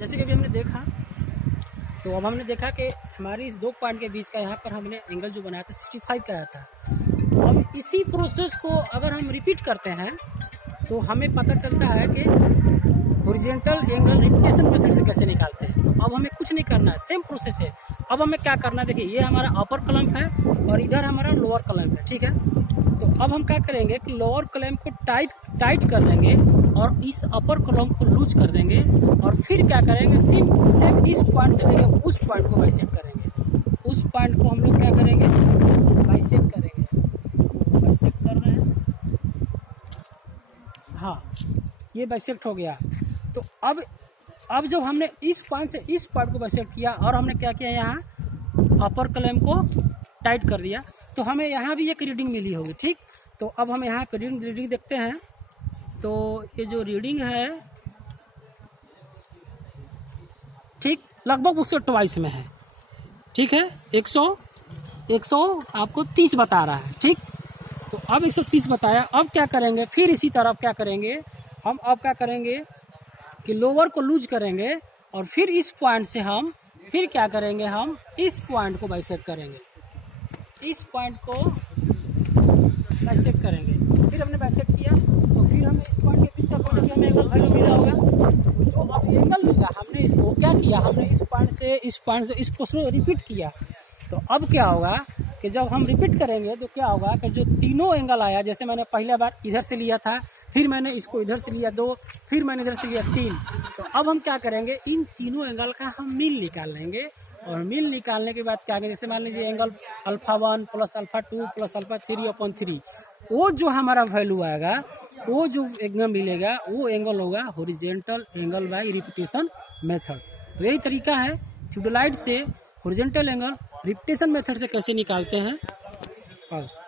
जैसे कि अभी हमने देखा, तो अब हमने देखा कि हमारी इस दो पॉइंट के बीच का यहाँ पर हमने एंगल जो बनाया था 65 का आया था। अब इसी प्रोसेस को अगर हम रिपीट करते हैं तो हमें पता चलता है कि हॉरिजॉन्टल एंगल रिपीटेशन मेथड से कैसे निकालते हैं। तो अब हमें कुछ नहीं करना है, सेम प्रोसेस है। अब हमें क्या करना है, देखिए ये हमारा अपर क्लैंप है और इधर हमारा लोअर क्लैंप है, ठीक है। तो अब हम क्या करेंगे कि लोअर क्लैंप को टाइट कर देंगे और इस अपर क्लैंप को लूज कर देंगे और फिर क्या करेंगे, सेम इस पॉइंट से लेकर उस पॉइंट को बाइसेक्ट करेंगे। उस पॉइंट को हम लोग क्या करेंगे, बाइसेक्ट करेंगे। बाइसेक्ट कर रहे हैं, हाँ ये बाइसेक्ट हो गया। तो अब जब हमने इस पॉइंट से इस पॉइंट को बाइसेक्ट किया और हमने क्या किया, यहाँ अपर क्लैंप को टाइट कर दिया, तो हमें यहाँ भी एक रीडिंग मिली होगी, ठीक। तो अब हम यहाँ पे रीडिंग देखते हैं। तो ये जो रीडिंग है, ठीक लगभग उससे ट्वाइस में है, ठीक है। 100 आपको 30 बता रहा है, ठीक। तो अब 130 बताया। अब क्या करेंगे, फिर इसी तरफ क्या करेंगे हम, अब क्या करेंगे कि लोअर को लूज करेंगे और फिर इस पॉइंट से हम फिर क्या करेंगे, हम इस पॉइंट को बाइसेक्ट करेंगे। इस पॉइंट को बाइसेक्ट करेंगे। फिर हमने बाइसेक्ट किया तो फिर हमें इस पॉइंट के बीच का पॉइंट हमें एंगल वैल्यू मिला होगा। जो अब एंगल मिला, हमने इसको क्या किया, हमने इस पॉइंट से इस प्रोसेस को रिपीट किया। तो अब क्या होगा कि जब हम रिपीट करेंगे तो क्या होगा कि जो तीनों एंगल आया, जैसे मैंने पहला बार इधर से लिया था, फिर मैंने इसको इधर से लिया 2, फिर मैंने इधर से लिया 3। तो अब हम क्या करेंगे, इन तीनों एंगल का हम मीन निकाल लेंगे और मीन निकालने के बाद क्या करेंगे, जैसे मान लीजिए एंगल α1 + α2 + α3/3, वो जो हमारा वैल्यू आएगा, वो जो एंगल मिलेगा वो एंगल होगा horizontal angle by repetition method. तो यही तरीका है थियोडालाइट से हॉरिजॉन्टल एंगल रिपीटेशन मेथड से कैसे निकालते हैं। पाउस।